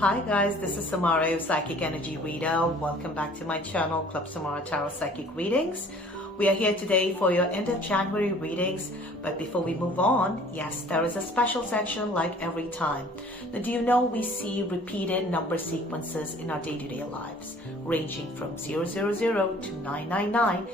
Hi guys, this is Samara, your Psychic Energy Reader. Welcome back to my channel, Club Samara Tarot Psychic Readings. We are here today for your end of January readings, but before we move on, yes, there is a special section like every time. Now, do you know we see repeated number sequences in our day-to-day lives, ranging from 000 to 999.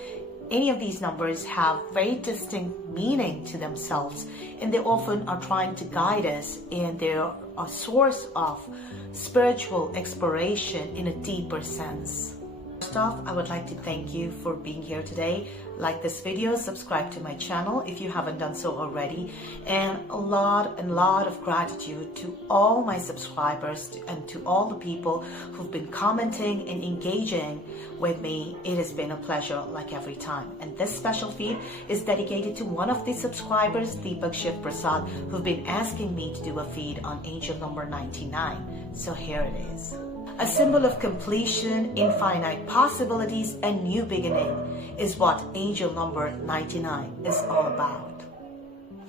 Any of these numbers have very distinct meaning to themselves, and they often are trying to guide us, and they're a source of spiritual exploration in a deeper sense. First off, I would like to thank you for being here today. Like this video, subscribe to my channel if you haven't done so already, and a lot of gratitude to all my subscribers and to all the people who've been commenting and engaging with me. It has been a pleasure like every time. And this special feed is dedicated to one of the subscribers, Deepak Shiv Prasad, who've been asking me to do a feed on angel number 99. So here it is. A symbol of completion, infinite possibilities, and new beginning is what angel number 99 is all about.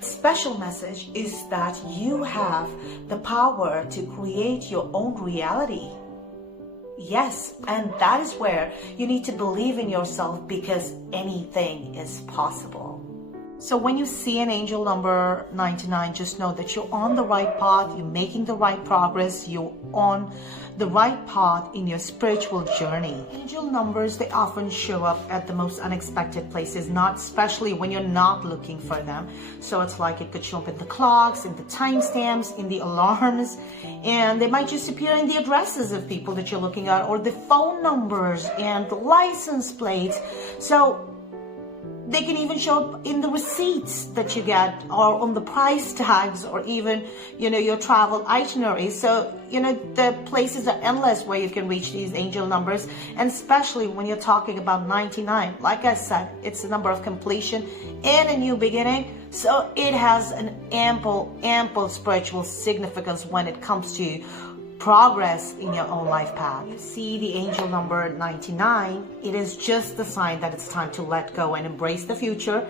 Special message is that you have the power to create your own reality. Yes, and that is where you need to believe in yourself, because anything is possible. So when you see an angel number 99, just know that you're on the right path, you're making the right progress, you're on the right path in your spiritual journey. Angel numbers, they often show up at the most unexpected places, not especially when you're not looking for them. So it's like it could show up in the clocks, in the timestamps, in the alarms, and they might just appear in the addresses of people that you're looking at, or the phone numbers and the license plates. So they can even show up in the receipts that you get, or on the price tags, or even, your travel itinerary. So, the places are endless where you can reach these angel numbers. And especially when you're talking about 99, like I said, it's a number of completion and a new beginning. So it has an ample spiritual significance when it comes to progress in your own life path. You see the angel number 99, it is just the sign that it's time to let go and embrace the future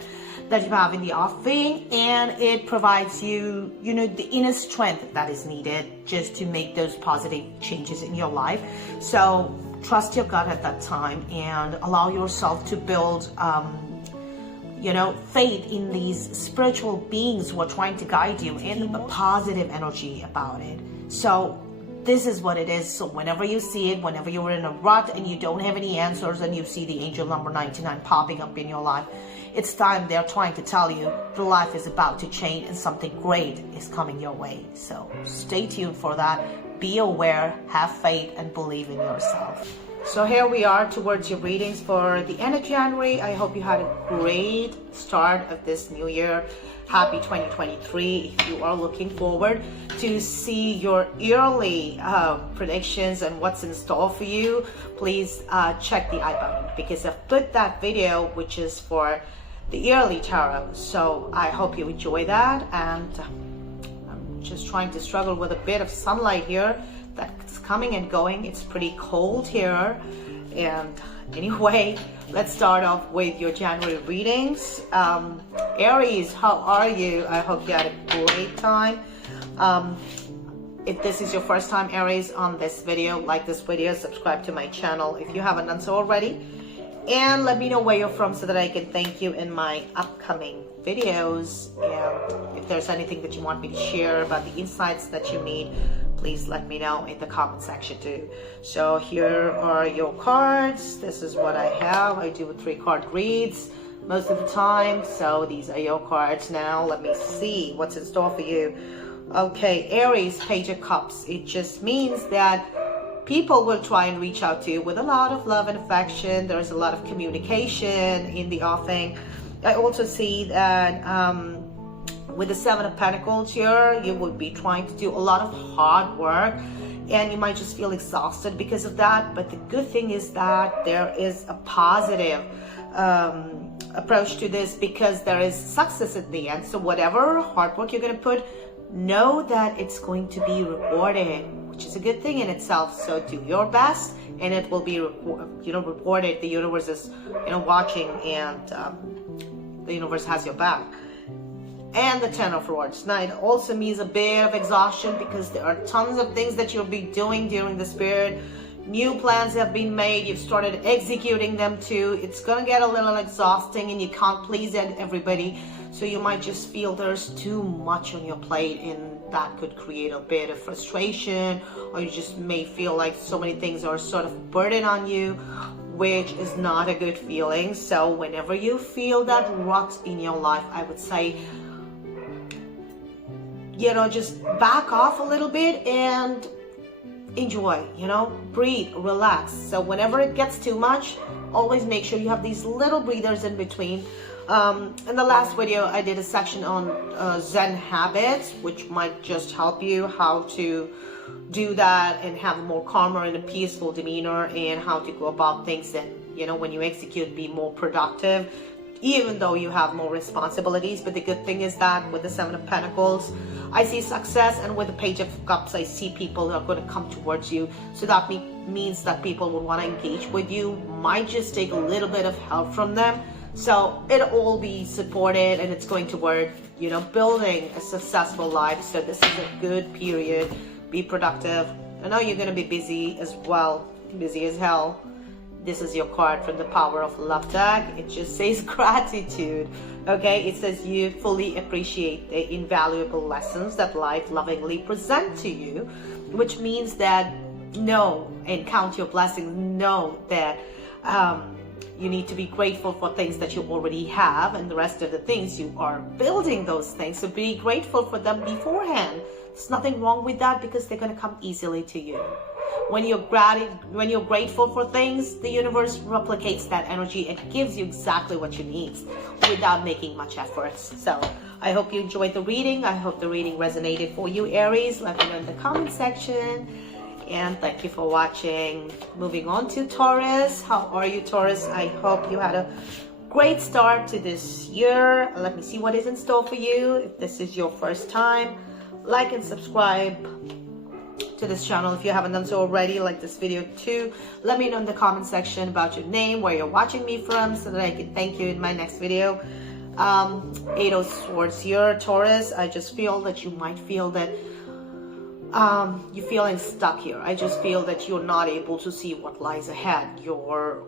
that you have in the offing, and it provides you, the inner strength that is needed just to make those positive changes in your life. So trust your gut at that time and allow yourself to build faith in these spiritual beings who are trying to guide you, and a positive energy about it. So this is what it is. So whenever you see it, whenever you're in a rut and you don't have any answers, and you see the angel number 99 popping up in your life, it's time. They're trying to tell you the life is about to change and something great is coming your way. So stay tuned for that. Be aware, have faith, and believe in yourself. So here we are towards your readings for the end of January. I hope you had a great start of this new year. Happy 2023. If you are looking forward to see your yearly predictions and what's in store for you, please check the I button, because I've put that video which is for the yearly tarot. So I hope you enjoy that. And I'm just trying to struggle with a bit of sunlight here that's coming and going. It's pretty cold here. And anyway, let's start off with your January readings. Aries, how are you? I hope you had a great time. If this is your first time, Aries, on this video, like this video, subscribe to my channel if you haven't done so already, and let me know where you're from so that I can thank you in my upcoming videos. And if there's anything that you want me to share about the insights that you need, please let me know in the comment section too. So here are your cards. This is what I have. I do 3-card reads most of the time. So these are your cards now. Let me see what's in store for you. Okay, Aries, Page of Cups. It just means that people will try and reach out to you with a lot of love and affection. There's a lot of communication in the offing. I also see that with the 7 of Pentacles here, you would be trying to do a lot of hard work, and you might just feel exhausted because of that. But the good thing is that there is a positive approach to this, because there is success at the end. So whatever hard work you're going to put, know that it's going to be rewarded, which is a good thing in itself. So do your best, and it will be rewarded. The universe is watching, and the universe has your back. and the Ten of Swords. Now, it also means a bit of exhaustion because there are tons of things that you'll be doing during this period. New plans have been made. You've started executing them too. It's going to get a little exhausting and you can't please everybody. So you might just feel there's too much on your plate, and that could create a bit of frustration, or you just may feel like so many things are sort of burden on you, which is not a good feeling. So whenever you feel that rut in your life, I would say, you know, just back off a little bit and enjoy, you know, breathe, relax. So whenever it gets too much, always make sure you have these little breathers in between. In the last video, I did a section on Zen habits, which might just help you how to do that and have a more calmer and a peaceful demeanor, and how to go about things, and, you know, when you execute, be more productive, even though you have more responsibilities. But the good thing is that with the Seven of Pentacles, I see success, and with the Page of Cups, I see people that are going to come towards you. So that means that people will want to engage with you. Might just take a little bit of help from them. So it'll all be supported, and it's going toward, you know, building a successful life. So this is a good period. Be productive. I know you're going to be busy as well, busy as hell. This is your card from the Power of Love deck. It just says gratitude. Okay, it says you fully appreciate the invaluable lessons that life lovingly present to you, which means that know and count your blessings. Know that you need to be grateful for things that you already have, and the rest of the things you are building those things. So be grateful for them beforehand. There's nothing wrong with that, because they're going to come easily to you. When you're grateful for things, the universe replicates that energy and gives you exactly what you need without making much effort. So I hope you enjoyed the reading. I hope the reading resonated for you, Aries. Let me know in the comment section. And thank you for watching. Moving on to Taurus. How are you, Taurus? I hope you had a great start to this year. Let me see what is in store for you. If this is your first time, like and subscribe to this channel if you haven't done so already. Like this video too. Let me know in the comment section about your name, where you're watching me from, so that I can thank you in my next video. Eight of Swords here, Taurus. I just feel that you might feel that you're feeling stuck here. I just feel that you're not able to see what lies ahead. Your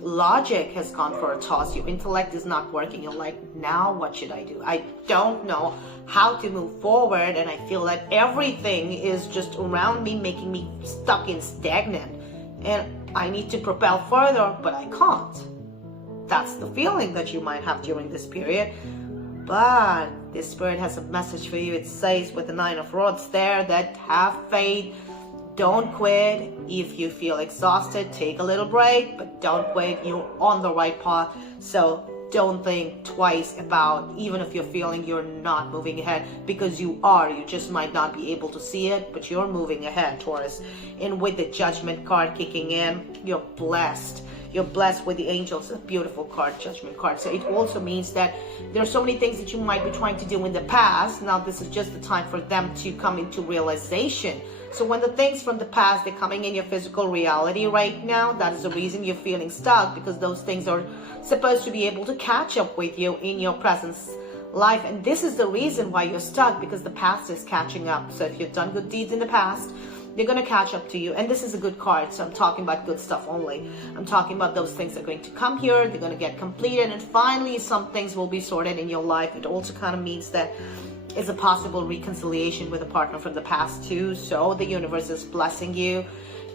logic has gone for a toss. Your intellect is not working. You're like, now what should I do? I don't know how to move forward, and I feel that everything is just around me, making me stuck and stagnant, and I need to propel further, but I can't. That's the feeling that you might have during this period. But this spirit has a message for you. It says with the Nine of Rods there that have faith, don't quit. If you feel exhausted, take a little break, but don't quit. You're on the right path. So don't think twice about, even if you're feeling you're not moving ahead, because you are. You just might not be able to see it, but you're moving ahead, Taurus. And with the Judgment card kicking in, you're blessed. You're blessed with the angels. A beautiful card, Judgment card. So it also means that there are so many things that you might be trying to do in the past. Now this is just the time for them to come into realization. So when the things from the past, they're coming in your physical reality right now, that is the reason you're feeling stuck, because those things are supposed to be able to catch up with you in your present life. And this is the reason why you're stuck, because the past is catching up. So if you've done good deeds in the past, they're going to catch up to you. And this is a good card, so I'm talking about good stuff only. I'm talking about those things that are going to come here, they're going to get completed, and finally some things will be sorted in your life. It also kind of means that it's a possible reconciliation with a partner from the past too. So the universe is blessing you,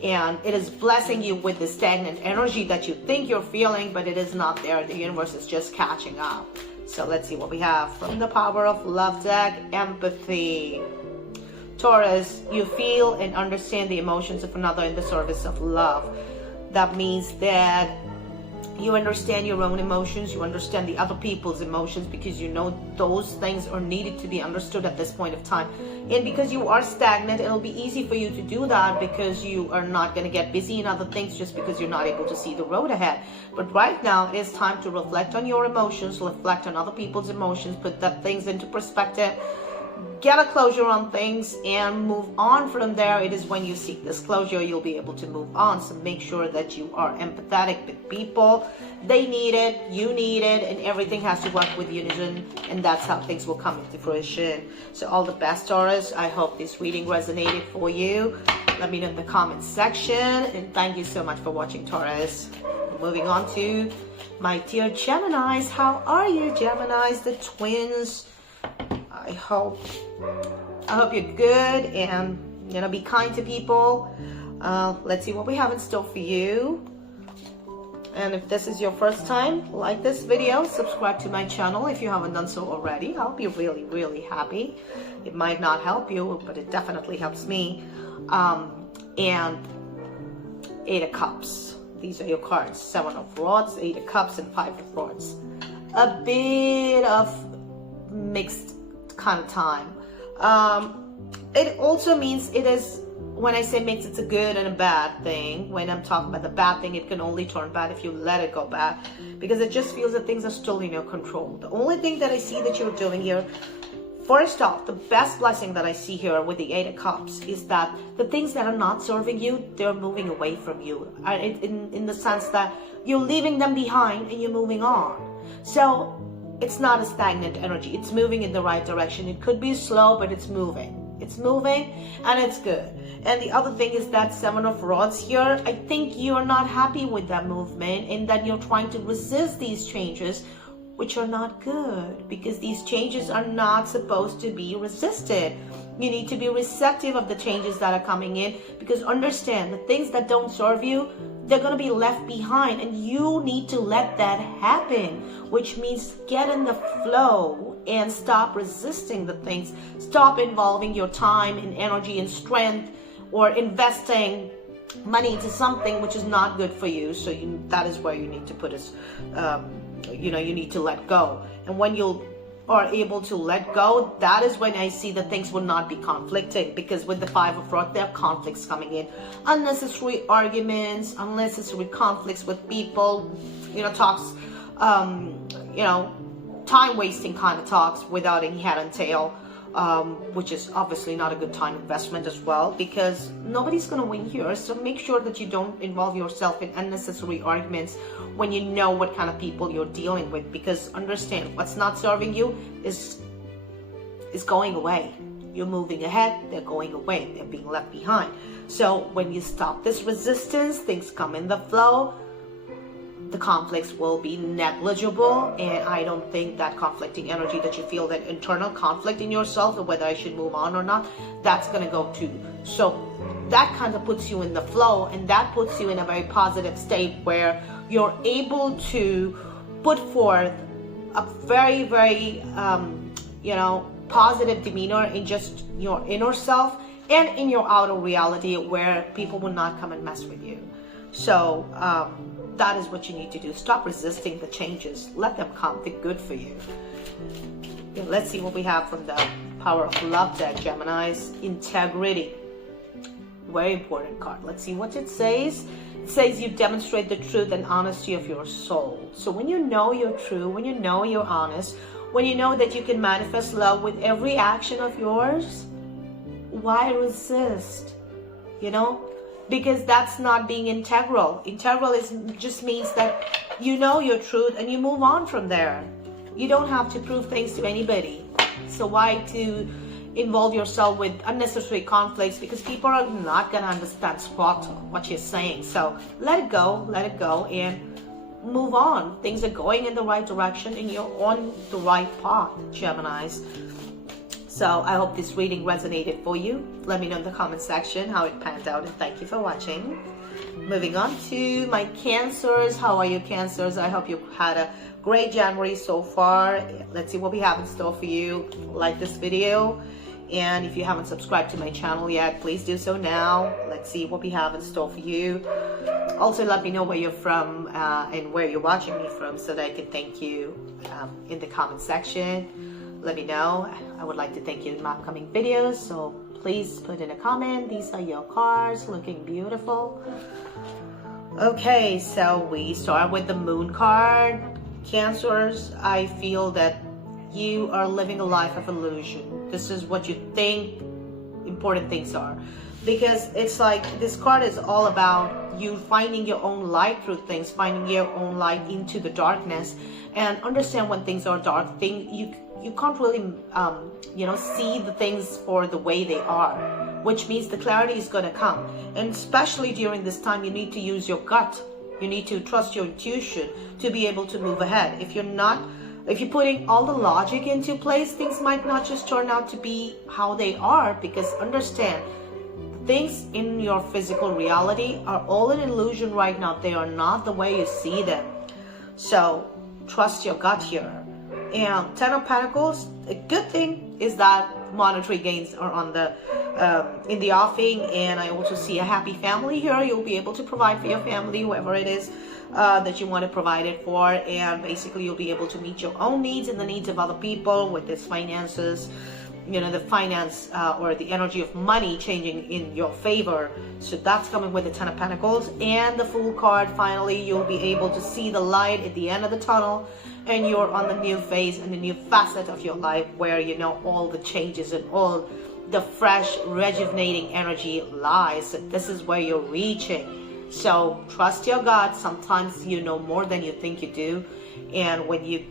and it is blessing you with the stagnant energy that you think you're feeling, but it is not there. The universe is just catching up. So let's see what we have from the Power of Love deck. Empathy. Taurus, you feel and understand the emotions of another in the service of love. That means that you understand your own emotions, you understand the other people's emotions, because you know those things are needed to be understood at this point of time. And because you are stagnant, it'll be easy for you to do that, because you are not going to get busy in other things just because you're not able to see the road ahead. But right now, it is time to reflect on your emotions, reflect on other people's emotions, put that things into perspective. get a closure on things and move on from there. It is when you seek this closure, you'll be able to move on. So make sure that you are empathetic with people. They need it, you need it, and everything has to work with unison, and that's how things will come into fruition. So all the best, Taurus. I hope this reading resonated for you. Let me know in the comments section, and thank you so much for watching, Taurus. Moving on to my dear Geminis. How are you, Geminis, the twins? I hope you're good, and be kind to people. Let's see what we have in store for you. And if this is your first time, like this video, subscribe to my channel if you haven't done so already. I'll be really, really happy. It might not help you, but it definitely helps me. And 8 of Cups. These are your cards. 7 of Rods, 8 of Cups, and 5 of Rods. A bit of mixed kind of time. It also means it is, when I say mixed, it's a good and a bad thing. When I'm talking about the bad thing, it can only turn bad if you let it go bad, because it just feels that things are still in your control. The only thing that I see that you're doing here, first off, the best blessing that I see here with the 8 of Cups is that the things that are not serving you, they're moving away from you. In the sense that you're leaving them behind and you're moving on. So it's not a stagnant energy. It's moving in the right direction. It could be slow, but it's moving. It's moving, and it's good. And the other thing is that 7 of Rods here, I think you're not happy with that movement, and that you're trying to resist these changes, which are not good, because these changes are not supposed to be resisted. You need to be receptive of the changes that are coming in, because understand, the things that don't serve you, they're going to be left behind, and you need to let that happen, which means get in the flow and stop resisting the things. Stop involving your time and energy and strength, or investing money into something which is not good for you. So that is where you need to put it. You need to let go. And when you are able to let go, that is when I see that things will not be conflicting, because with the 5 of Rods, there are conflicts coming in, unnecessary arguments, unnecessary conflicts with people, talks, time wasting kind of talks without any head and tail, which is obviously not a good time investment as well, because nobody's going to win here. So make sure that you don't involve yourself in unnecessary arguments when you know what kind of people you're dealing with, because understand, what's not serving you is going away. You're moving ahead, they're going away, they're being left behind. So when you stop this resistance, things come in the flow, the conflicts will be negligible. And I don't think that conflicting energy that you feel, that internal conflict in yourself, or whether I should move on or not, that's going to go too. So that kind of puts you in the flow, and that puts you in a very positive state where you're able to put forth a very, very, positive demeanor in just your inner self and in your outer reality, where people will not come and mess with you. So that is what you need to do. Stop resisting the changes. Let them come. They're good for you. Okay, let's see what we have from the Power of Love deck, Geminis. Integrity. Very important card. Let's see what it says. It says you demonstrate the truth and honesty of your soul. So when you know you're true, when you know you're honest, when you know that you can manifest love with every action of yours, why resist? Because that's not being integral. Integral just means that you know your truth and you move on from there. You don't have to prove things to anybody. So why to involve yourself with unnecessary conflicts, because people are not going to understand what you're saying. So let it go, and move on. Things are going in the right direction, and you're on the right path, Geminis. So I hope this reading resonated for you. Let me know in the comment section how it panned out, and thank you for watching. Moving on to my Cancers. How are you, Cancers? I hope you had a great January so far. Let's see what we have in store for you. Like this video, and if you haven't subscribed to my channel yet, please do so now. Let's see what we have in store for you. Also, let me know where you're from and where you're watching me from, so that I can thank you in the comment section. Let me know. I would like to thank you in my upcoming videos, so please put in a comment. These are your cards, looking beautiful. Okay, so we start with the Moon card. Cancers, I feel that you are living a life of illusion. This is what you think important things are. Because it's like this card is all about you finding your own light through things, finding your own light into the darkness, and understand when things are dark, you can't really see the things for the way they are, which means the clarity is going to come. And especially during this time, you need to use your gut. You need to trust your intuition to be able to move ahead. If you're putting all the logic into place, things might not just turn out to be how they are, because understand, things in your physical reality are all an illusion right now. They are not the way you see them. So trust your gut here. And Ten of Pentacles, a good thing is that monetary gains are on the in the offing, and I also see a happy family here. You'll be able to provide for your family, whoever it is that you want to provide it for, and basically you'll be able to meet your own needs and the needs of other people with this finances. The finance or the energy of money changing in your favor. So that's coming with the Ten of Pentacles. And the Fool card, finally, you'll be able to see the light at the end of the tunnel, and you're on the new phase and the new facet of your life where all the changes and all the fresh, rejuvenating energy lies. And this is where you're reaching. So trust your gut. Sometimes you know more than you think you do. And when you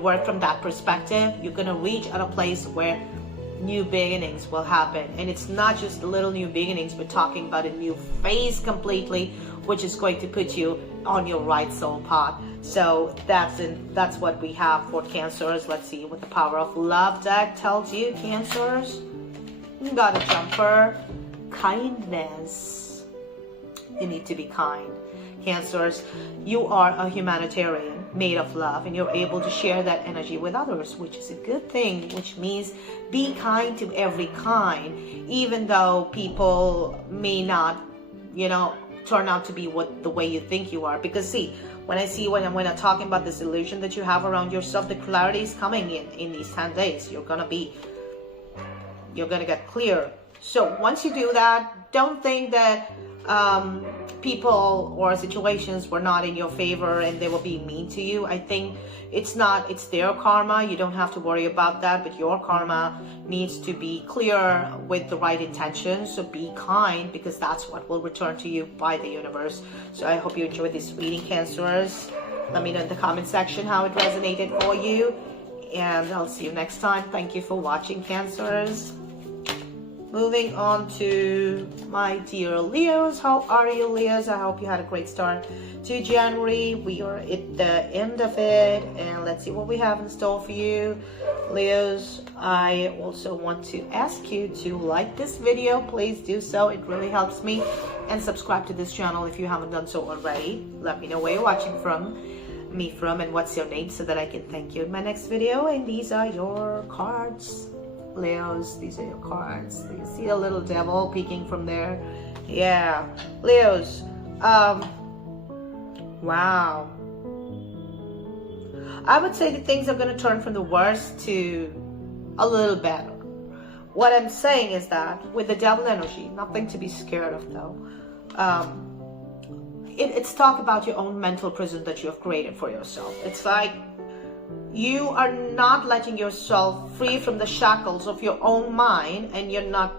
work from that perspective, you're going to reach at a place where new beginnings will happen. And it's not just little new beginnings. We're talking about a new phase completely, which is going to put you on your right soul path. So that's what we have for Cancers. Let's see what the Power of Love deck tells you, Cancers. You got a jumper. Kindness. You need to be kind. Cancers, you are a humanitarian made of love, and you're able to share that energy with others, which is a good thing, which means be kind to every kind, even though people may not, turn out to be the way you think you are. Because see, when I'm talking about this illusion that you have around yourself, the clarity is coming in these 10 days. You're gonna get clear. So once you do that, don't think that people or situations were not in your favor and they will be mean to you. I think it's their karma. You don't have to worry about that, but your karma needs to be clear with the right intention. So be kind, because that's what will return to you by the universe. So I hope you enjoyed this reading, Cancers. Let me know in the comment section how it resonated for you, and I'll see you next time. Thank you for watching, Cancers. Moving on to my dear Leos. How are you, Leos? I hope you had a great start to January. We are at the end of it, and let's see what we have in store for you, Leos. I also want to ask you to like this video. Please do so. It really helps me. And subscribe to this channel if you haven't done so already. Let me know where you're watching from and what's your name, so that I can thank you in my next video. And these are your cards, Leos. These are your cards. You see a little devil peeking from there? Yeah, Leos. Wow. I would say that things are going to turn from the worst to a little better. What I'm saying is that with the devil energy, nothing to be scared of though. It's talk about your own mental prison that you have created for yourself. It's like you are not letting yourself free from the shackles of your own mind, and you're not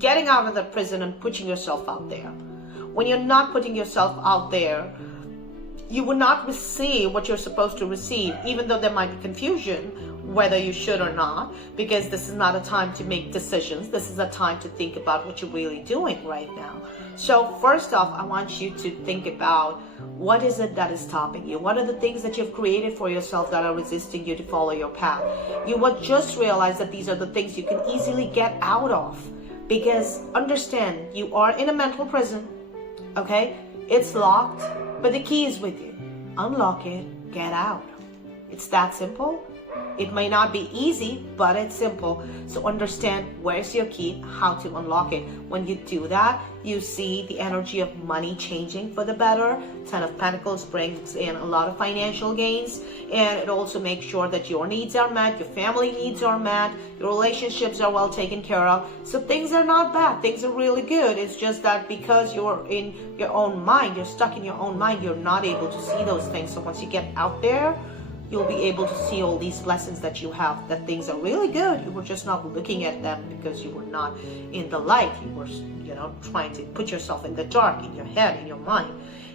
getting out of the prison and putting yourself out there. When you're not putting yourself out there, you will not receive what you're supposed to receive, even though there might be confusion whether you should or not, because this is not a time to make decisions. This is a time to think about what you're really doing right now. So first off, I want you to think about what is it that is stopping you? What are the things that you've created for yourself that are resisting you to follow your path? You will just realize that these are the things you can easily get out of, because understand, you are in a mental prison, okay? It's locked, but the key is with you. Unlock it, get out. It's that simple. It may not be easy, but it's simple. So understand where's your key, how to unlock it. When you do that, you see the energy of money changing for the better. Ten of Pentacles brings in a lot of financial gains, and it also makes sure that your needs are met, your family needs are met, your relationships are well taken care of. So things are not bad. Things are really good. It's just that because you're in your own mind, you're stuck in your own mind, you're not able to see those things. So once you get out there, you'll be able to see all these blessings that you have, that things are really good. You were just not looking at them because you were not in the light. You were, trying to put yourself in the dark, in your head, in your mind.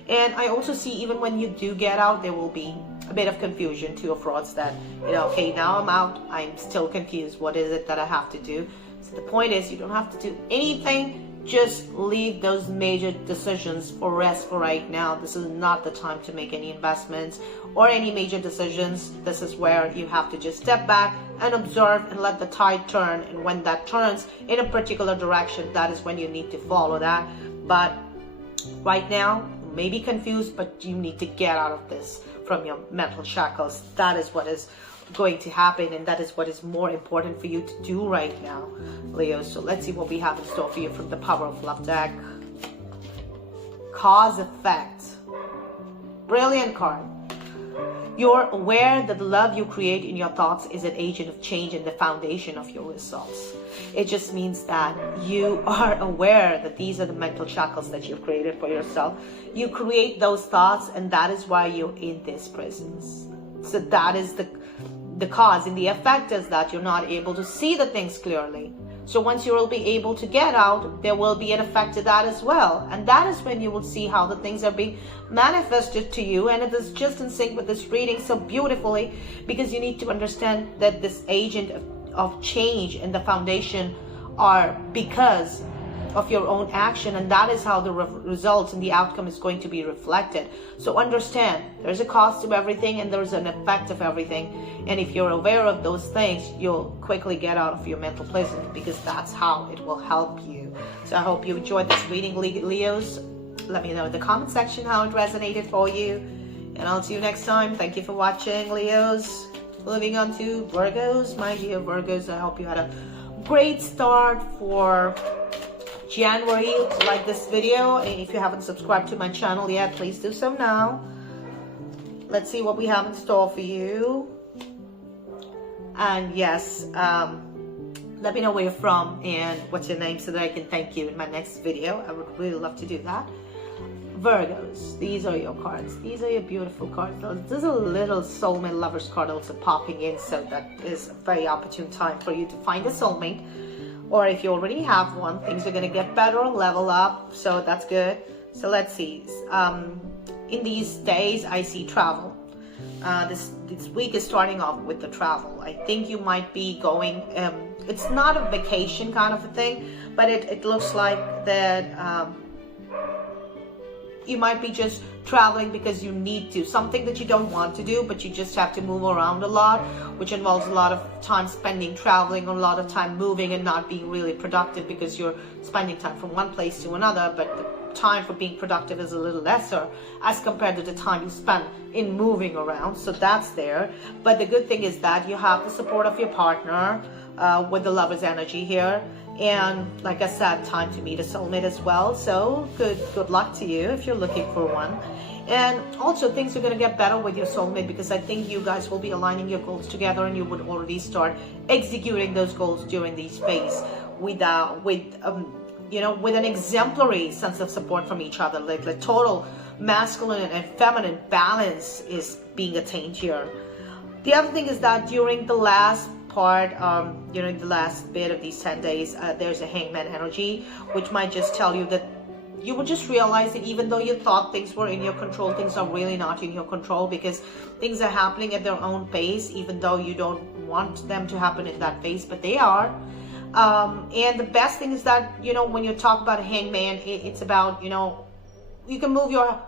And I also see even when you do get out, there will be a bit of confusion to your frauds that, okay, now I'm out, I'm still confused. What is it that I have to do? So the point is, you don't have to do anything. Just leave those major decisions for rest for right now. This is not the time to make any investments or any major decisions. This is where you have to just step back and observe and let the tide turn. And when that turns in a particular direction, that is when you need to follow that. But right now, you may be confused, but you need to get out of this from your mental shackles. That is what is going to happen, and that is what is more important for you to do right now, Leo. So let's see what we have in store for you from the Power of Love deck. Cause effect. Brilliant card. You're aware that the love you create in your thoughts is an agent of change and the foundation of your results. It just means that you are aware that these are the mental shackles that you've created for yourself. You create those thoughts, and that is why you're in this prisons. So that is the cause, and the effect is that you're not able to see the things clearly. So once you will be able to get out, there will be an effect to that as well. And that is when you will see how the things are being manifested to you. And it is just in sync with this reading so beautifully, because you need to understand that this agent of change and the foundation are because of your own action, and that is how the results and the outcome is going to be reflected. So understand, there's a cost to everything and there's an effect of everything, and if you're aware of those things, you'll quickly get out of your mental prison, because that's how it will help you. So I hope you enjoyed this reading, Leos. Let me know in the comment section how it resonated for you, and I'll see you next time. Thank you for watching, Leos. Moving on to Virgos. My dear Virgos, I hope you had a great start for January. Like this video, and if you haven't subscribed to my channel yet, please do so now. Let's see what we have in store for you. And yes, let me know where you're from and what's your name so that I can thank you in my next video. I would really love to do that. Virgos, these are your cards. These are your beautiful cards. There's a little soulmate lovers card also popping in, so that is a very opportune time for you to find a soulmate. Or if you already have one, things are going to get better and level up. So that's good. So let's see. In these days, I see travel. This week is starting off with the travel. I think you might be going, it's not a vacation kind of a thing, but it looks like that you might be just traveling because you need to. Something that you don't want to do, but you just have to move around a lot, which involves a lot of time spending traveling, or a lot of time moving and not being really productive because you're spending time from one place to another, but the time for being productive is a little lesser as compared to the time you spend in moving around. So that's there. But the good thing is that you have the support of your partner with the Lover's energy here. And like I said, time to meet a soulmate as well. So good luck to you if you're looking for one. And also things are going to get better with your soulmate, because I think you guys will be aligning your goals together, and you would already start executing those goals during these phases with an exemplary sense of support from each other. Like the total masculine and feminine balance is being attained here. The other thing is that during the last part, during the last bit of these 10 days, there's a hangman energy, which might just tell you that you will just realize that even though you thought things were in your control, things are really not in your control, because things are happening at their own pace, even though you don't want them to happen in that pace, but they are. And the best thing is that, when you talk about a hangman, it's about, you can move your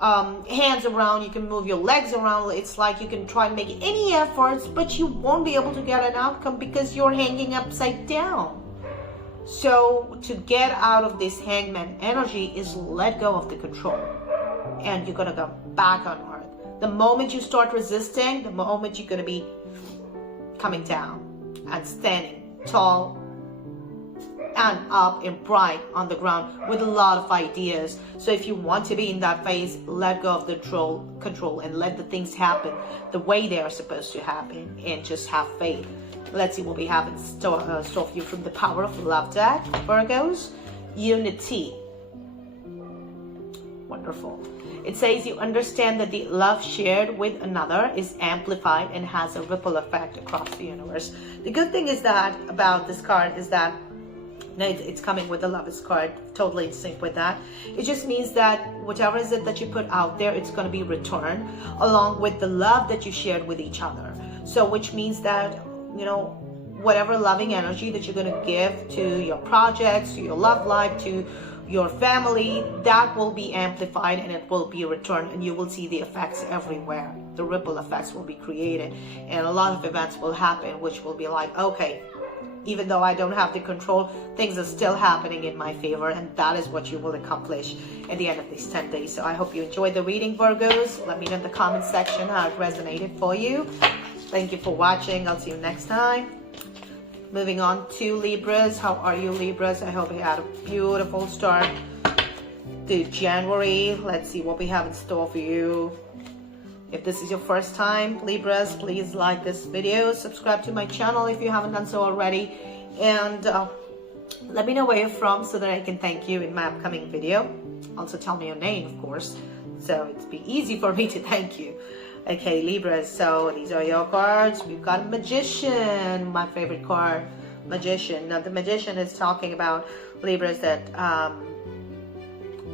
hands around, you can move your legs around. It's like you can try and make any efforts, but you won't be able to get an outcome because you're hanging upside down. So to get out of this hangman energy is let go of the control, and you're gonna go back on earth. The moment you start resisting, the moment you're gonna be coming down and standing tall and up and bright on the ground with a lot of ideas. So if you want to be in that phase, let go of the control and let the things happen the way they are supposed to happen, and just have faith. Let's see what we have in store for you from the Power of Love deck, Virgos. Unity. Wonderful. It says you understand that the love shared with another is amplified and has a ripple effect across the universe. The good thing is that about this card is that it's coming with the Lovers card, totally in sync with that. It just means that whatever is it that you put out there, it's going to be returned along with the love that you shared with each other. So which means that, you know, whatever loving energy that you're going to give to your projects, to your love life, to your family, that will be amplified and it will be returned, and you will see the effects everywhere. The ripple effects will be created and a lot of events will happen, which will be like, okay, even though I don't have the control, things are still happening in my favor, and that is what you will accomplish at the end of these 10 days. So I hope you enjoyed the reading, Virgos. Let me know in the comment section how it resonated for you. Thank you for watching. I'll see you next time. Moving on to Libras. How are you, Libras? I hope you had a beautiful start to January. Let's see what we have in store for you. If this is your first time, Libras, please like this video, subscribe to my channel if you haven't done so already, and let me know where you're from so that I can thank you in my upcoming video. Also tell me your name, of course, so it'd be easy for me to thank you. Okay, Libras, so these are your cards. We've got a Magician, my favorite card, Magician. Now the Magician is talking about, Libras, that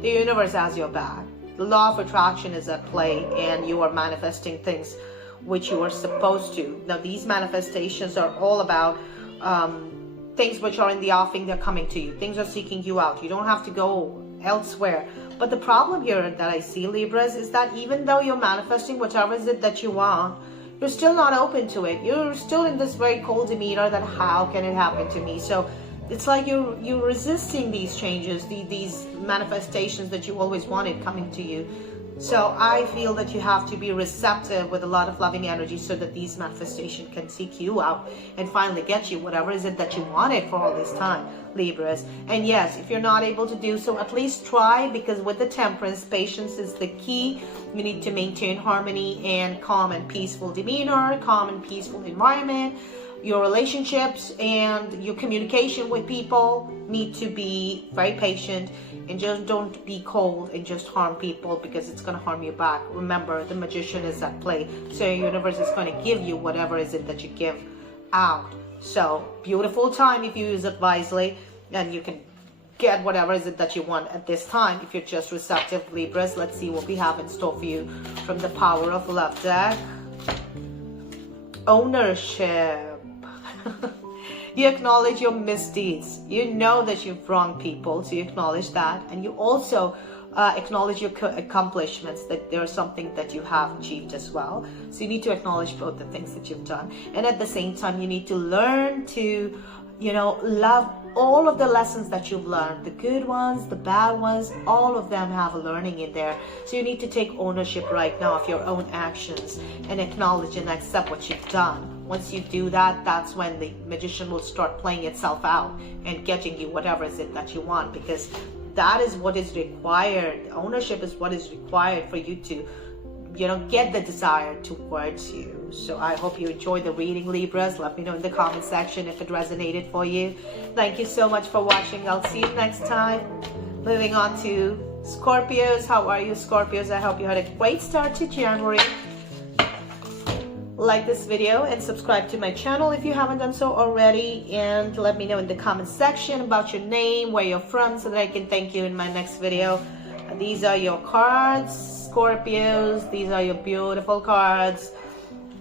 the universe has your back. The law of attraction is at play and you are manifesting things which you are supposed to. Now these manifestations are all about things which are in the offing, they're coming to you. Things are seeking you out. You don't have to go elsewhere. But the problem here that I see, Libras, is that even though you're manifesting whatever is it that you want, you're still not open to it. You're still in this very cold demeanor that how can it happen to me? So it's like you're resisting these changes, these manifestations that you always wanted coming to you. So I feel that you have to be receptive with a lot of loving energy so that these manifestations can seek you out and finally get you whatever is it that you wanted for all this time, Libras. And yes, if you're not able to do so, at least try, because with the Temperance, patience is the key. You need to maintain harmony and calm and peaceful demeanor, calm and peaceful environment. Your relationships and your communication with people need to be very patient, and just don't be cold and just harm people, because it's going to harm you back. Remember, the Magician is at play, so your universe is going to give you whatever is it that you give out. So beautiful time if you use it wisely, and you can get whatever is it that you want at this time if you're just receptive, Libras. Let's see what we have in store for you from the Power of Love deck. Ownership. You acknowledge your misdeeds. You know that you've wronged people, so you acknowledge that, and you also acknowledge your accomplishments, that there's something that you have achieved as well. So you need to acknowledge both the things that you've done, and at the same time you need to learn to, you know, love all of the lessons that you've learned, the good ones, the bad ones, all of them have a learning in there. So you need to take ownership right now of your own actions and acknowledge and accept what you've done. Once you do that, that's when the Magician will start playing itself out and getting you whatever is it that you want, because that is what is required. Ownership is what is required for you to, you know, get the desire towards you. So I hope you enjoyed the reading, Libras. Let me know in the comment section if it resonated for you. Thank you so much for watching. I'll see you next time. Moving on to Scorpios. How are you, Scorpios? I hope you had a great start to January. Like this video and subscribe to my channel if you haven't done so already, and let me know in the comment section about your name, where you're from, so that I can thank you in my next video. These are your cards, Scorpios. These are your beautiful cards.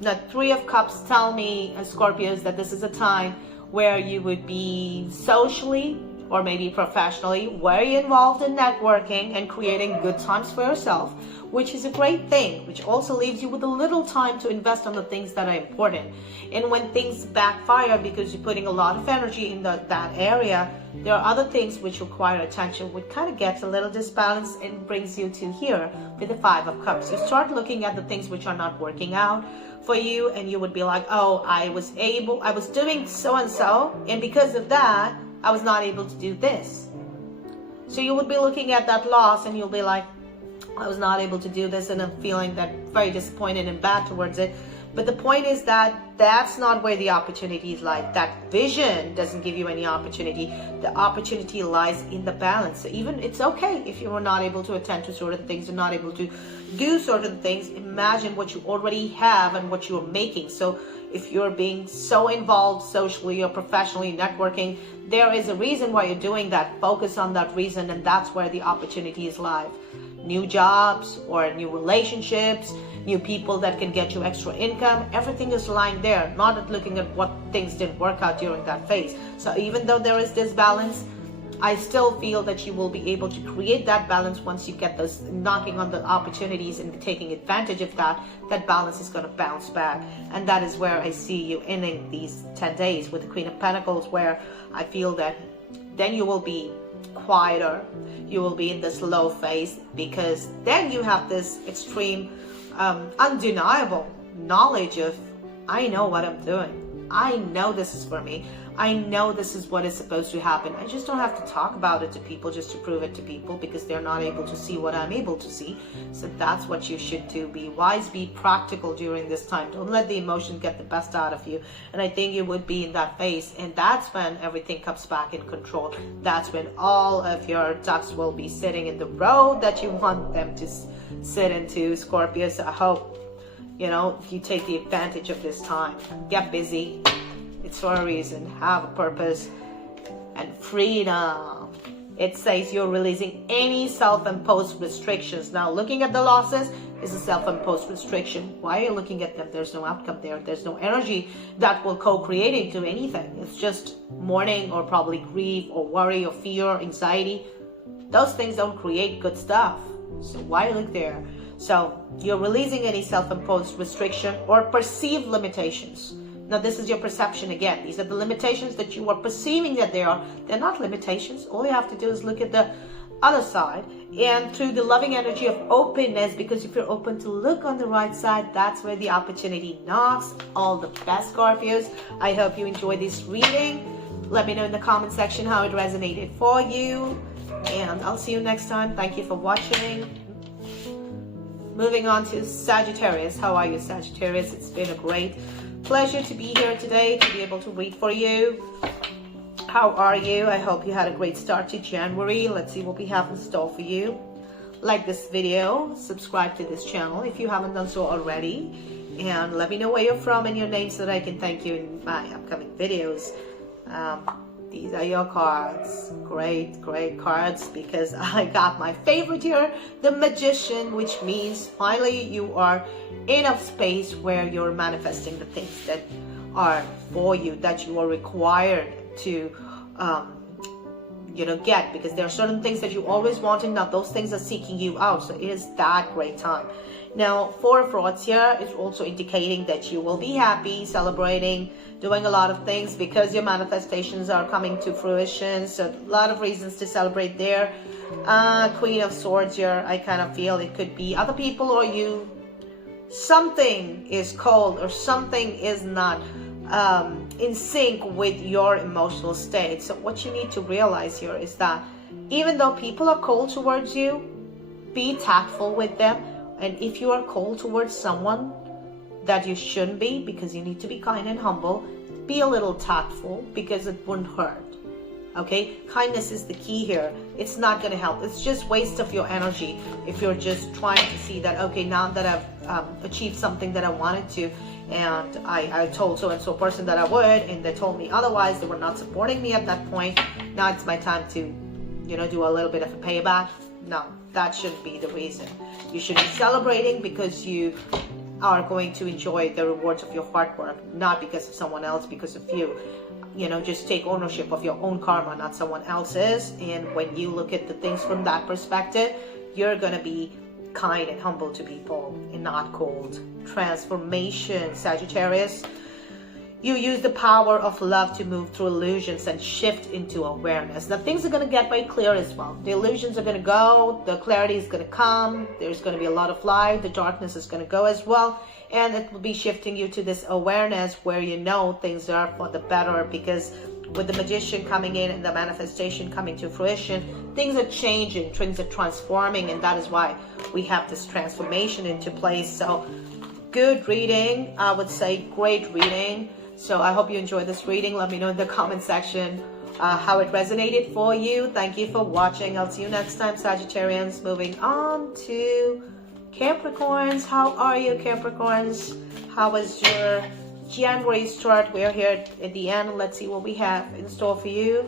The Three of Cups tell me, Scorpios, that this is a time where you would be socially or maybe professionally very involved in networking and creating good times for yourself, which is a great thing, which also leaves you with a little time to invest on the things that are important. And when things backfire because you're putting a lot of energy in that area, there are other things which require attention, which kind of gets a little disbalanced and brings you to here with the Five of Cups. You start looking at the things which are not working out for you, and you would be like, oh, I was doing so and so, and because of that I was not able to do this. So you would be looking at that loss and you'll be like, I was not able to do this, and I'm feeling that very disappointed and bad towards it. But the point is that that's not where the opportunities lie. That vision doesn't give you any opportunity. The opportunity lies in the balance. So even it's okay if you are not able to attend to certain things, you're not able to do certain things. Imagine what you already have and what you're making. So if you're being so involved socially or professionally, networking, there is a reason why you're doing that. Focus on that reason, and that's where the opportunities lie. New jobs or new relationships, new people that can get you extra income, everything is lying there, not looking at what things didn't work out during that phase. So even though there is this balance, I still feel that you will be able to create that balance once you get those knocking on the opportunities and taking advantage of that. That balance is going to bounce back, and that is where I see you ending these 10 days with the Queen of Pentacles, where I feel that then you will be quieter, you will be in this low phase, because then you have this extreme undeniable knowledge of, I know what I'm doing, I know this is for me, I know this is what is supposed to happen. I just don't have to talk about it to people just to prove it to people, because they're not able to see what I'm able to see. So that's what you should do. Be wise, be practical during this time. Don't let the emotion get the best out of you. And I think you would be in that phase, and that's when everything comes back in control. That's when all of your ducks will be sitting in the row that you want them to sit into, Scorpio. So I hope, you take the advantage of this time. Get busy. It's for a reason. Have a purpose and freedom. It says you're releasing any self-imposed restrictions. Now, looking at the losses is a self-imposed restriction. Why are you looking at them? There's no outcome there. There's no energy that will co-create into anything. It's just mourning or probably grief or worry or fear, anxiety. Those things don't create good stuff. So why look there? So you're releasing any self-imposed restriction or perceived limitations. Now, this is your perception again. These are the limitations that you are perceiving that they are. They're not limitations. All you have to do is look at the other side, and through the loving energy of openness, because if you're open to look on the right side, that's where the opportunity knocks. All the best, Scorpios. I hope you enjoyed this reading. Let me know in the comment section how it resonated for you, and I'll see you next time. Thank you for watching. Moving on to Sagittarius. How are you, Sagittarius? It's been a great pleasure to be here today to be able to read for you. How are you? I hope you had a great start to January. Let's see what we have in store for you. Like this video, subscribe to this channel if you haven't done so already, and let me know where you're from and your name so that I can thank you in my upcoming videos. These are your cards. Great cards, because I got my favorite here, the Magician, which means finally you are in a space where you're manifesting the things that are for you, that you are required to get, because there are certain things that you always wanted. Now those things are seeking you out, so it is that great time. Now, Four of Rods here is also indicating that you will be happy, celebrating, doing a lot of things because your manifestations are coming to fruition. So a lot of reasons to celebrate there. Queen of Swords here, I kind of feel it could be other people or you. Something is cold or something is not in sync with your emotional state. So what you need to realize here is that even though people are cold towards you, be tactful with them. And if you are cold towards someone that you shouldn't be, because you need to be kind and humble, be a little tactful, because it wouldn't hurt. Okay, kindness is the key here. It's not going to help. It's just waste of your energy if you're just trying to see that, okay, now that I've achieved something that I wanted to, and I told so and so person that I would, and they told me otherwise, they were not supporting me at that point, now it's my time to do a little bit of a payback. No, that shouldn't be the reason. You should be celebrating because you are going to enjoy the rewards of your hard work, not because of someone else, because of you. Just take ownership of your own karma, not someone else's. And when you look at the things from that perspective, you're going to be kind and humble to people and not cold. Transformation, Sagittarius. You use the power of love to move through illusions and shift into awareness. Now, things are going to get very clear as well. The illusions are going to go. The clarity is going to come. There's going to be a lot of light. The darkness is going to go as well. And it will be shifting you to this awareness where things are for the better, because with the Magician coming in and the manifestation coming to fruition, things are changing, things are transforming, and that is why we have this transformation into place. So good reading. I would say great reading. So I hope you enjoyed this reading. Let me know in the comment section how it resonated for you. Thank you for watching. I'll see you next time, Sagittarians. Moving on to Capricorns. How are you, Capricorns? How was your January start? We're here at the end. Let's see what we have in store for you.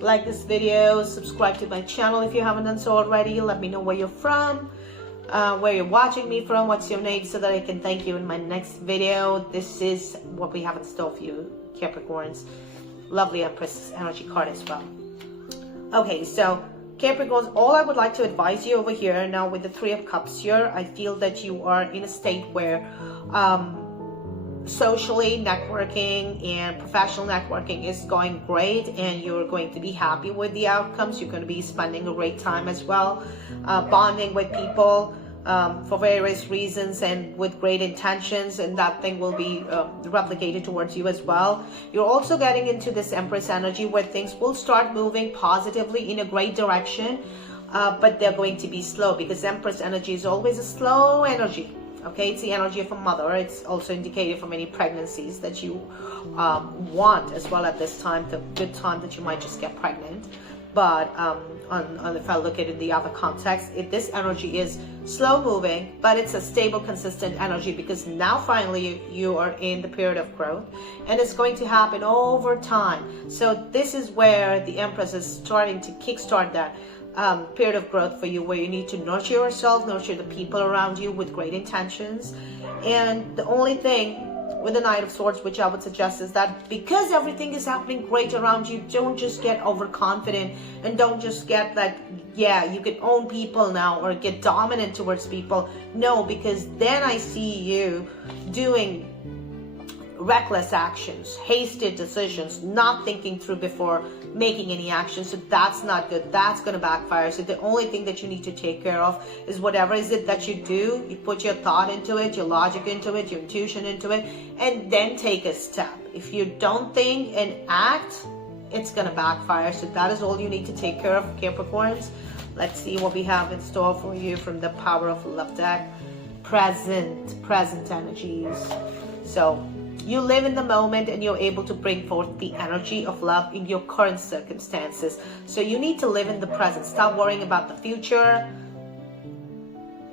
Like this video, subscribe to my channel if you haven't done so already. Let me know where you're from, where you're watching me from, what's your name, so that I can thank you in my next video. This is what we have in store for you, Capricorns. Lovely Empress energy card as well. Okay, so Capricorns, all I would like to advise you over here now with the Three of Cups here, I feel that you are in a state where socially networking and professional networking is going great, and you're going to be happy with the outcomes. You're going to be spending a great time as well, bonding with people for various reasons and with great intentions, and that thing will be replicated towards you as well. You're also getting into this Empress energy where things will start moving positively in a great direction, but they're going to be slow, because Empress energy is always a slow energy. Okay, it's the energy of a mother. It's also indicated for many pregnancies that you want as well at this time, the good time that you might just get pregnant. But if I look at it in the other context, this energy is slow moving, but it's a stable, consistent energy, because now finally you are in the period of growth, and it's going to happen over time. So this is where the Empress is starting to kickstart that period of growth for you, where you need to nurture yourself, nurture the people around you with great intentions. And the only thing with the Knight of Swords, which I would suggest, is that because everything is happening great around you, don't just get overconfident, and don't just get that, yeah, you can own people now or get dominant towards people. No, because then I see you doing reckless actions, hasted decisions, not thinking through before making any action. So that's not good. That's going to backfire. So the only thing that you need to take care of is whatever is it that you do, you put your thought into it, your logic into it, your intuition into it, and then take a step. If you don't think and act, it's going to backfire. So that is all you need to take care of, Capricorns. Let's see what we have in store for you from the Power of Love deck. Present energies. So you live in the moment, and you're able to bring forth the energy of love in your current circumstances. So you need to live in the present. Stop worrying about the future.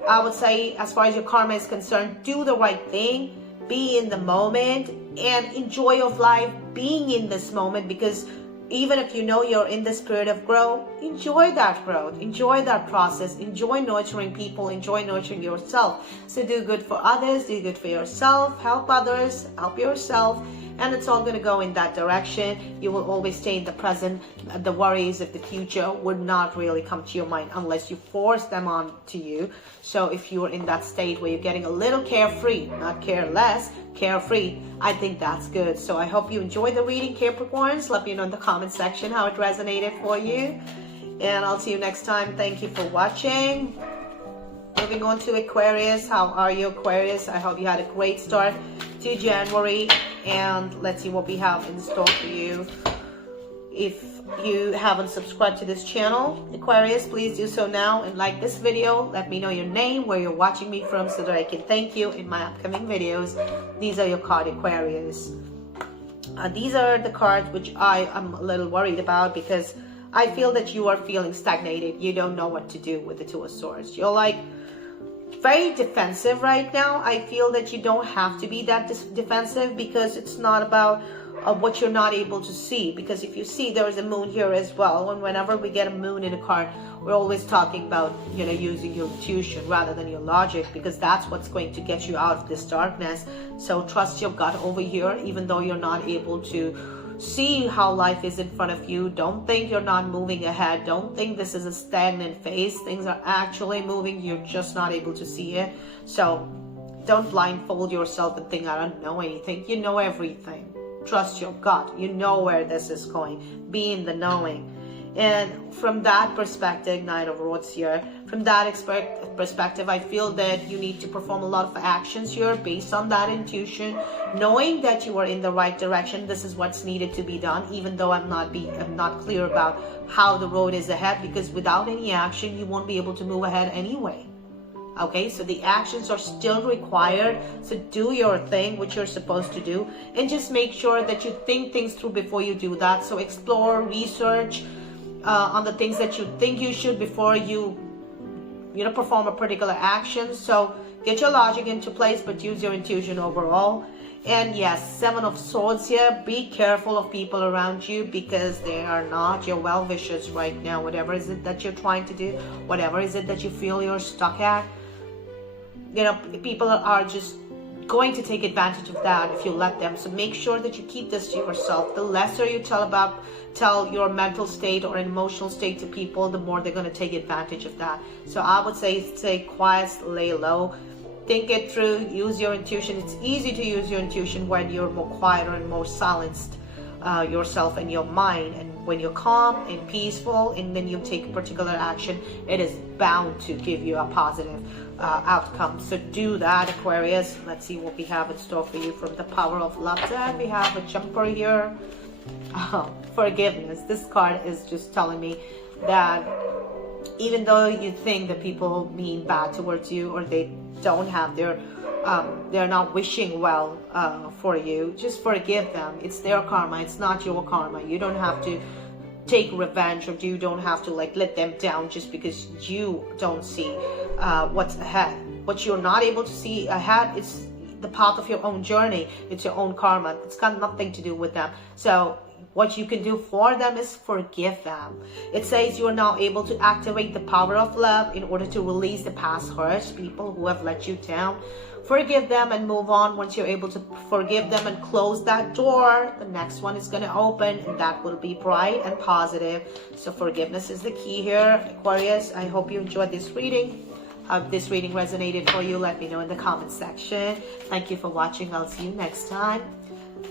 I would say, as far as your karma is concerned, do the right thing. Be in the moment and enjoy of life being in this moment, because even if you know you're in this period of growth, enjoy that growth, enjoy that process, enjoy nurturing people, enjoy nurturing yourself. So do good for others, do good for yourself, help others, help yourself, and it's all going to go in that direction. You will always stay in the present. The worries of the future would not really come to your mind unless you force them on to you. So if you're in that state where you're getting a little carefree, not careless, carefree, I think that's good. So I hope you enjoyed the reading, Capricorns. Let me know in the comment section how it resonated for you, and I'll see you next time. Thank you for watching. Moving on to Aquarius. How are you, Aquarius? I hope you had a great start to January, and let's see what we have in store for you. If you haven't subscribed to this channel, Aquarius, please do so now, and like this video. Let me know your name, where you're watching me from, so that I can thank you in my upcoming videos. These are your card, Aquarius. These are the cards which I am a little worried about, because I feel that you are feeling stagnated. You don't know what to do with the Two of Swords. You're like very defensive right now. I feel that you don't have to be that defensive, because it's not about what you're not able to see. Because if you see, there is a moon here as well, and whenever we get a moon in a card, we're always talking about, you know, using your intuition rather than your logic, because that's what's going to get you out of this darkness. So trust your gut over here, even though you're not able to see how life is in front of you. Don't think you're not moving ahead. Don't think this is a stagnant phase. Things are actually moving. You're just not able to see it. So don't blindfold yourself and think, I don't know anything. You know everything. Trust your gut. You know where this is going. Be in the knowing. And from that perspective, Knight of Swords here, from that perspective, I feel that you need to perform a lot of actions here based on that intuition, knowing that you are in the right direction. This is what's needed to be done, even though I'm not clear about how the road is ahead, because without any action, you won't be able to move ahead anyway. Okay, so the actions are still required. So do your thing, which you're supposed to do, and just make sure that you think things through before you do that. So explore, research on the things that you think you should before you perform a particular action. So get your logic into place, but use your intuition overall. And yes, 7 of Swords here. Be careful of people around you, because they are not your well-wishers right now. Whatever is it that you're trying to do, whatever is it that you feel you're stuck at, people are just going to take advantage of that if you let them. So make sure that you keep this to yourself. The lesser you tell your mental state or emotional state to people, the more they're going to take advantage of that. So I would say stay quiet, lay low. Think it through, use your intuition. It's easy to use your intuition when you're more quieter and more silenced yourself and your mind. And when you're calm and peaceful, and then you take a particular action, it is bound to give you a positive outcome. So do that, Aquarius. Let's see what we have in store for you from the Power of Love. And we have a jumper here. Forgiveness. This card is just telling me that even though you think that people mean bad towards you, or they don't have they're not wishing well for you, just forgive them. It's their karma, it's not your karma. You don't have to take revenge, or you don't have to let them down just because you don't see what's ahead. What you're not able to see ahead is the path of your own journey. It's your own karma. It's got nothing to do with them. So what you can do for them is forgive them. It says you are now able to activate the power of love in order to release the past hurts, people who have let you down. Forgive them and move on. Once you're able to forgive them and close that door, the next one is going to open, and that will be bright and positive. So forgiveness is the key here, Aquarius. I hope you enjoyed this reading. If this reading resonated for you, let me know in the comment section. Thank you for watching. I'll see you next time.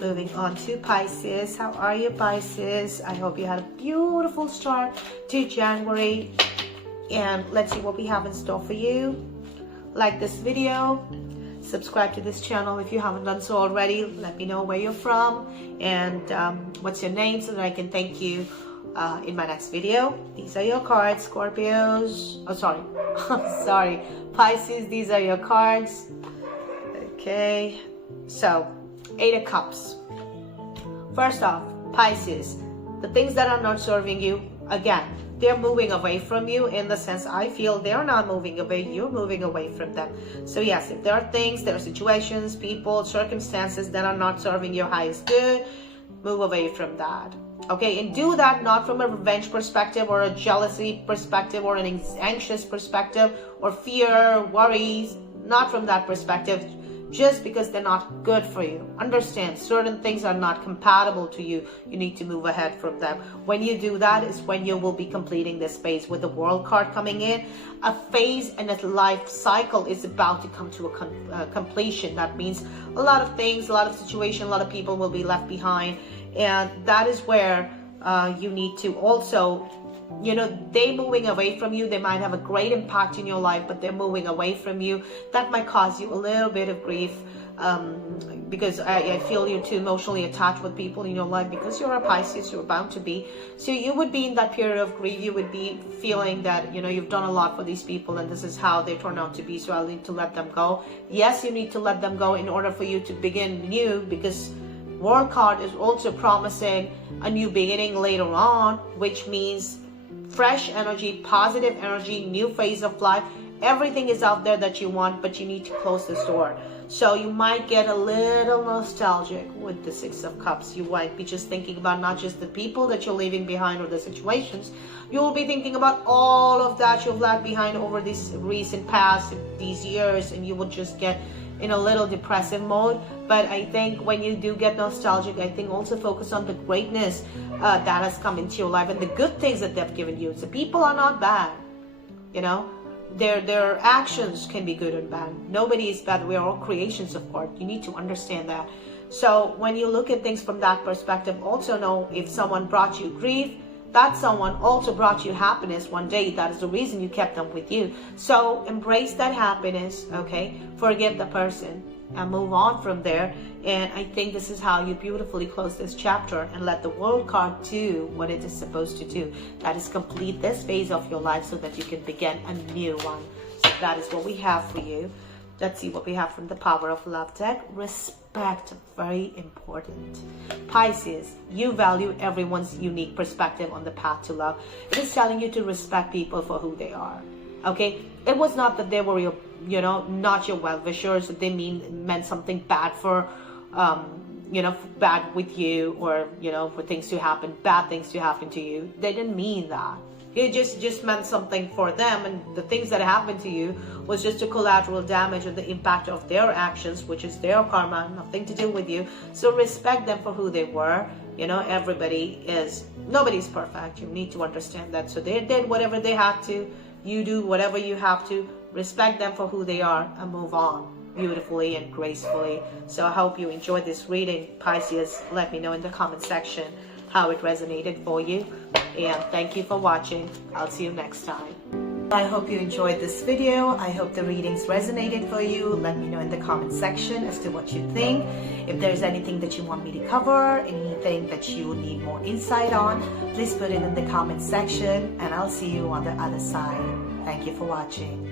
Moving on to Pisces. How are you, Pisces? I hope you had a beautiful start to January. And let's see what we have in store for you. Like this video. Subscribe to this channel if you haven't done so already. Let me know where you're from and what's your name, so that I can thank you in my next video. These are your cards, Scorpios. Oh, sorry. Sorry. Pisces, these are your cards. Okay. So, 8 of Cups. First off, Pisces, the things that are not serving you, again, they're moving away from you, in the sense I feel they're not moving away, you're moving away from them. So yes, if there are things, there are situations, people, circumstances that are not serving your highest good, move away from that. Okay, and do that not from a revenge perspective, or a jealousy perspective, or an anxious perspective, or fear, worries, not from that perspective. Just because they're not good for you. Understand, certain things are not compatible to you. You need to move ahead from them. When you do that is when you will be completing this phase. With the World card coming in, a phase and a life cycle is about to come to a completion. That means a lot of things, a lot of situations, a lot of people will be left behind. And that is where you need to also, they moving away from you, they might have a great impact in your life, but they're moving away from you. That might cause you a little bit of grief, because I feel you're too emotionally attached with people in your life, because you're a Pisces, you're bound to be. So you would be in that period of grief. You would be feeling that, you've done a lot for these people, and this is how they turn out to be, so I'll need to let them go. Yes, you need to let them go in order for you to begin new, because World card is also promising a new beginning later on, which means fresh energy, positive energy, new phase of life. Everything is out there that you want, but you need to close this door. So you might get a little nostalgic with the 6 of Cups. You might be just thinking about not just the people that you're leaving behind or the situations. You will be thinking about all of that you've left behind over this recent past, these years, and you will just get in a little depressive mode. But I think when you do get nostalgic, I think also focus on the greatness that has come into your life and the good things that they've given you. So people are not bad, their actions can be good and bad. Nobody is bad. We are all creations of God. You need to understand that. So when you look at things from that perspective, also know if someone brought you grief, that someone also brought you happiness one day. That is the reason you kept them with you. So embrace that happiness, okay? Forgive the person and move on from there. And I think this is how you beautifully close this chapter and let the World card do what it is supposed to do. That is complete this phase of your life so that you can begin a new one. So that is what we have for you. Let's see what we have from the Power of Love deck. Respect, very important. Pisces, you value everyone's unique perspective on the path to love. It is telling you to respect people for who they are. Okay, it was not that they were your, not your well-wishers. They meant something bad for, bad with you, or for things to happen, bad things to happen to you. They didn't mean that. It just meant something for them, and the things that happened to you was just a collateral damage of the impact of their actions, which is their karma, nothing to do with you. So respect them for who they were. Nobody's perfect. You need to understand that. So they did whatever they had to. You do whatever you have to. Respect them for who they are and move on beautifully and gracefully. So I hope you enjoyed this reading, Pisces. Let me know in the comment section how it resonated for you, and thank you for watching. I'll see you next time. I hope you enjoyed this video. I hope the readings resonated for you. Let me know in the comment section as to what you think. If there's anything that you want me to cover, anything that you need more insight on, please put it in the comment section, and I'll see you on the other side. Thank you for watching.